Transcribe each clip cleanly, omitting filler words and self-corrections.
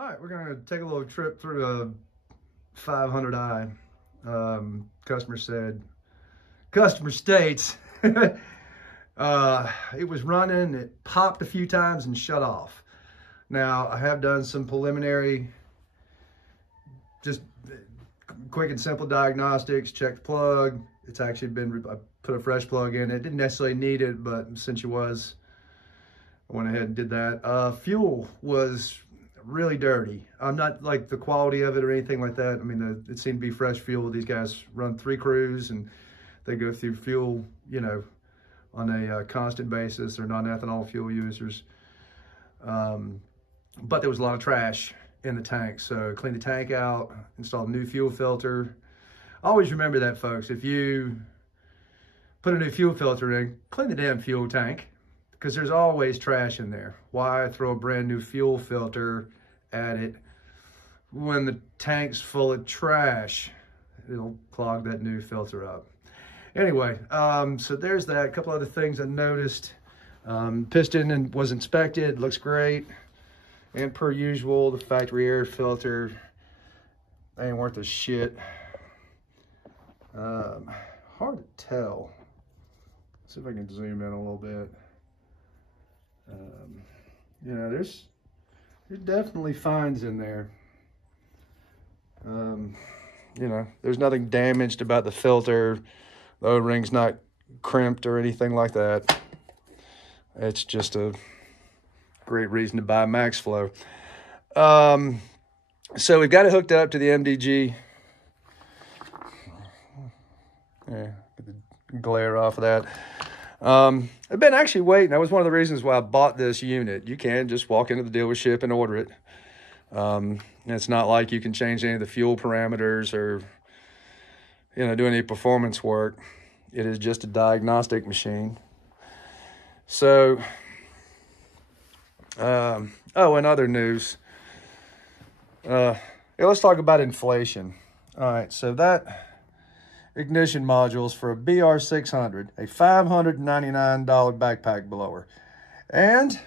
All right, we're gonna take a little trip through a 500i. Customer states, it was running, it popped a few times and shut off. Now, I have done some preliminary, just quick and simple diagnostics, checked the plug. It's actually been, I put a fresh plug in. It didn't necessarily need it, but since it was, I went ahead and did that. Fuel was really dirty. I'm not like the quality of it or anything like that. I mean, it seemed to be fresh fuel. These guys run 3 crews and they go through fuel, you know, on a constant basis. They're non-ethanol fuel users. But there was a lot of trash in the tank. So clean the tank out, install a new fuel filter. Always remember that, folks. If you put a new fuel filter in, clean the damn fuel tank, because there's always trash in there. Why throw a brand new fuel filter at it when the tank's full of trash? It'll clog that new filter up. Anyway, so there's that. A couple other things I noticed. Piston was inspected, looks great. And per usual, the factory air filter ain't worth a shit. Hard to tell. Let's see if I can zoom in a little bit. You know, there's definitely fines in there. You know, there's nothing damaged about the filter. The O-ring's not crimped or anything like that. It's just a great reason to buy MaxFlow. So we've got it hooked up to the MDG. Yeah, get the glare off of that. I've been actually waiting. That was one of the reasons why I bought this unit. You can just walk into the dealership and order it. And it's not like you can change any of the fuel parameters or, you know, do any performance work. It is just a diagnostic machine. So, oh, and other news. Yeah, let's talk about inflation. All right, so that ignition modules for a BR600, a $599 backpack blower. And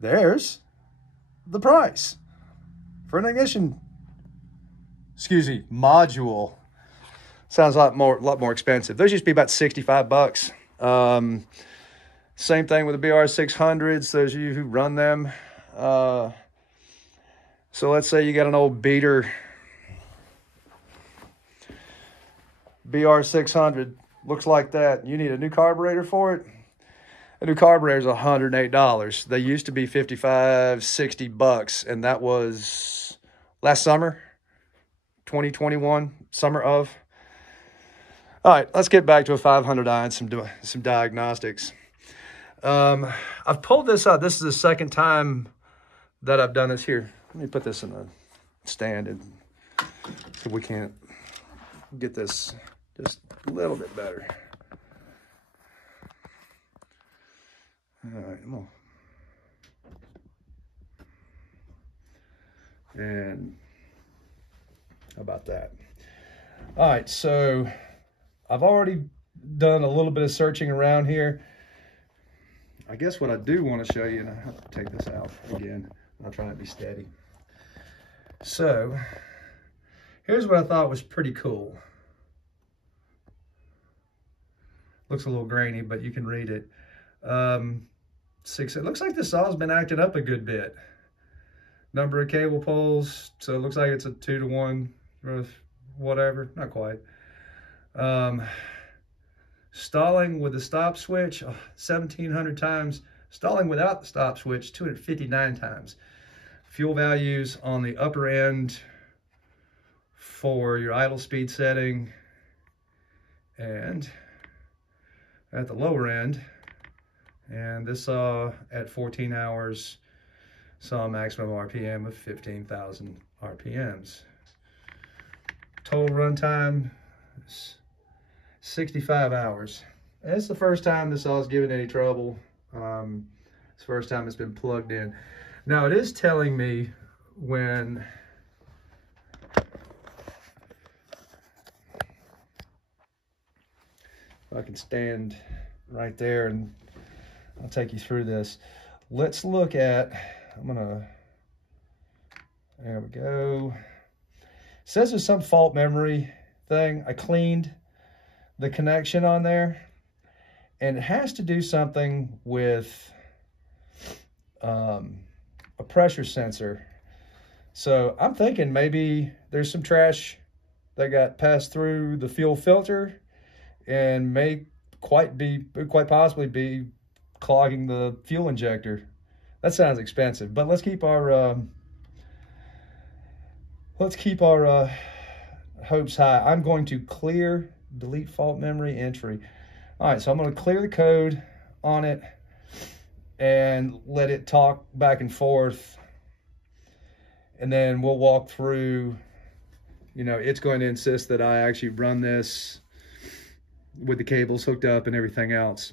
there's the price for an ignition, module. Sounds a lot more expensive. Those used to be about 65 bucks. Same thing with the BR600s, those of you who run them. So let's say you got an old beater BR600, looks like that. You need a new carburetor for it. A new carburetor is $108. They used to be 55, 60 bucks, and that was last summer, 2021, summer of. All right, let's get back to a 500i and some diagnostics. I've pulled this out. This is the second time that I've done this here. Let me put this in a stand and see if we can't get this just a little bit better. All right, come on. And how about that? All right, so I've already done a little bit of searching around here. I guess what I do want to show you, and I have to take this out again. I'll try to be steady. So here's what I thought was pretty cool. Looks a little grainy, but you can read it. It looks like the saw's been acting up a good bit. Number of cable pulls, so it looks like it's a 2-to-1 or whatever, not quite. Stalling with the stop switch, 1,700 times. Stalling without the stop switch, 259 times. Fuel values on the upper end for your idle speed setting, and at the lower end, and this saw at 14 hours, saw a maximum RPM of 15,000 RPMs. Total runtime is 65 hours. And it's the first time this saw's given any trouble. It's the first time it's been plugged in. Now it is telling me when I can stand right there and I'll take you through this. Let's look at, I'm gonna There we go. It says there's some fault memory thing. I cleaned the connection on there, and it has to do something with a pressure sensor. So I'm thinking maybe there's some trash that got passed through the fuel filter and may quite possibly be clogging the fuel injector. That sounds expensive, but let's keep our hopes high. I'm going to clear delete fault memory entry. All right, so I'm going to clear the code on it and let it talk back and forth, and then we'll walk through. You know, it's going to insist that I actually run this with the cables hooked up and everything else.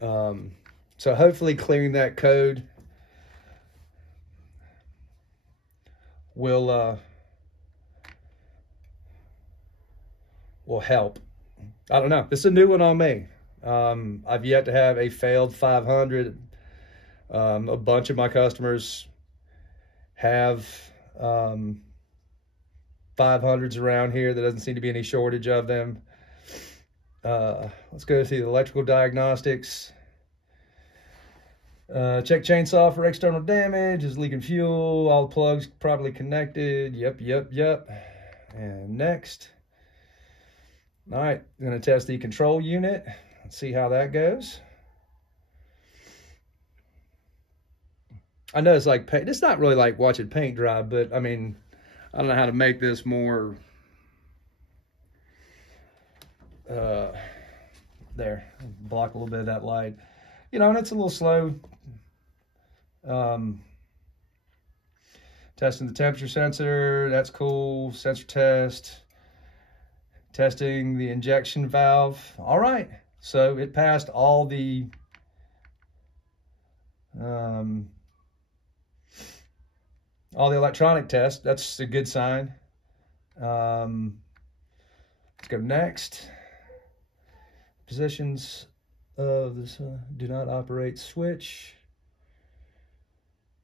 So hopefully clearing that code will help. I don't know. This is a new one on me. I've yet to have a failed 500. A bunch of my customers have 500s around here. There doesn't seem to be any shortage of them. Let's go to the electrical diagnostics. Check chainsaw for external damage. Is leaking fuel. All the plugs properly connected. Yep. And next. All right, I'm going to test the control unit. Let's see how that goes. I know it's like paint. It's not really like watching paint dry, but I mean, I don't know how to make this more. There, block a little bit of that light. You know, and it's a little slow. Testing the temperature sensor. That's cool. Sensor test. Testing the injection valve. All right, so it passed all the electronic tests. That's a good sign. Let's go next. Positions of this do not operate switch.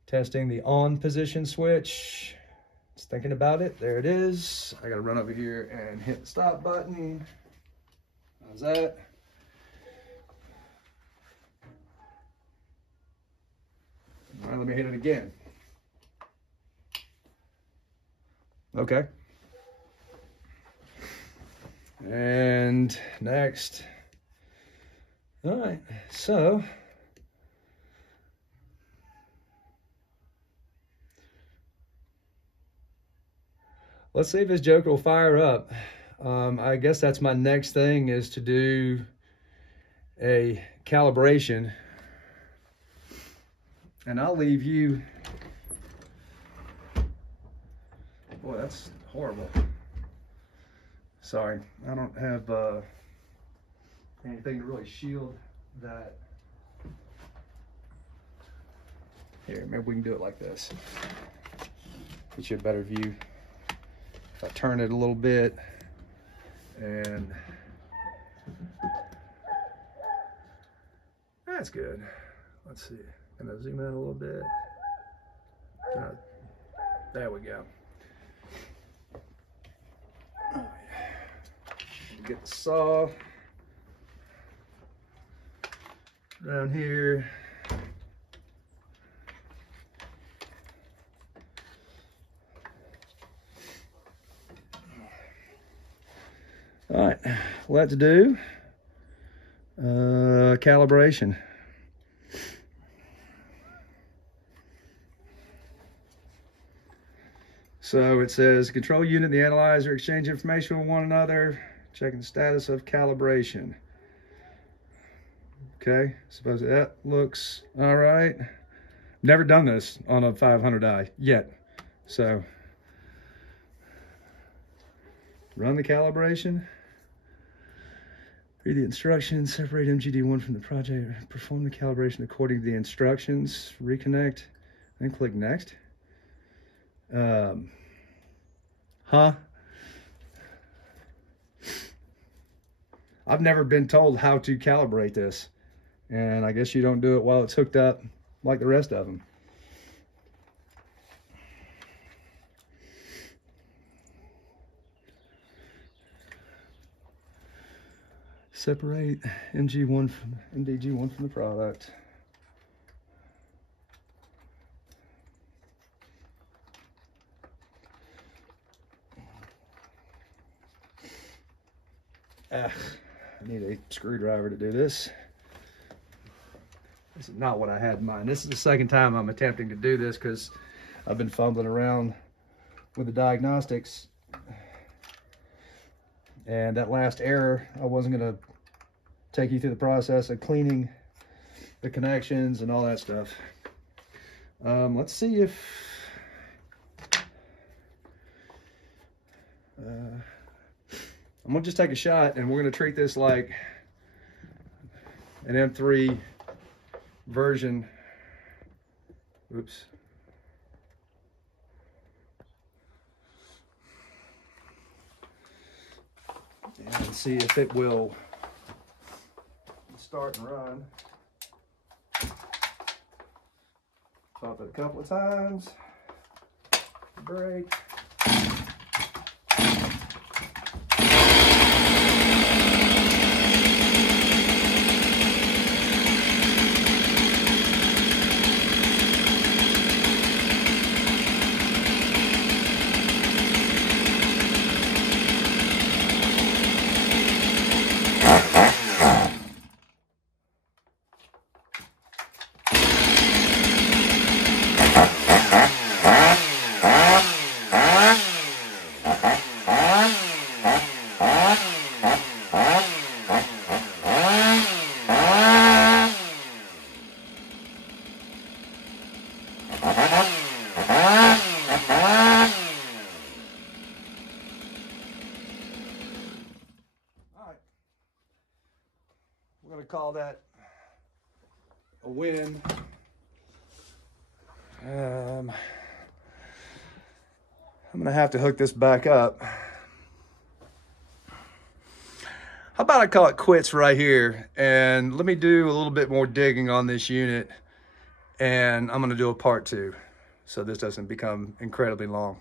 Testing the on position switch. Just thinking about it. There it is. I gotta run over here and hit the stop button. How's that? All right, let me hit it again. Okay. And next. All right, so let's see if this joker will fire up. I guess that's my next thing, is to do a calibration. And I'll leave you. Boy, that's horrible. Sorry, I don't have anything to really shield that. Here, maybe we can do it like this. Get you a better view. If I turn it a little bit, and that's good. Let's see. Can I zoom in a little bit? There we go. Get the saw around here. All right, let's do calibration. So it says control unit and the analyzer exchange information with one another, checking the status of calibration. Okay, suppose that looks all right. Never done this on a 500i yet. So run the calibration. Read the instructions, separate MDG1 from the project, perform the calibration according to the instructions, reconnect, then click next. I've never been told how to calibrate this, and I guess you don't do it while it's hooked up like the rest of them. Separate MDG1 from the product. I need a screwdriver to do this. This is not what I had in mind. This is the second time I'm attempting to do this because I've been fumbling around with the Diagnostics. And that last error, I wasn't going to take you through the process of cleaning the connections and all that stuff. Let's see if... I'm going to just take a shot, and we're going to treat this like an M3 version. Oops. And see if it will start and run. Pop it a couple of times. Brake. We're going to call that a win. I'm going to have to hook this back up. How about I call it quits right here, and let me do a little bit more digging on this unit, and I'm going to do a part 2 so this doesn't become incredibly long.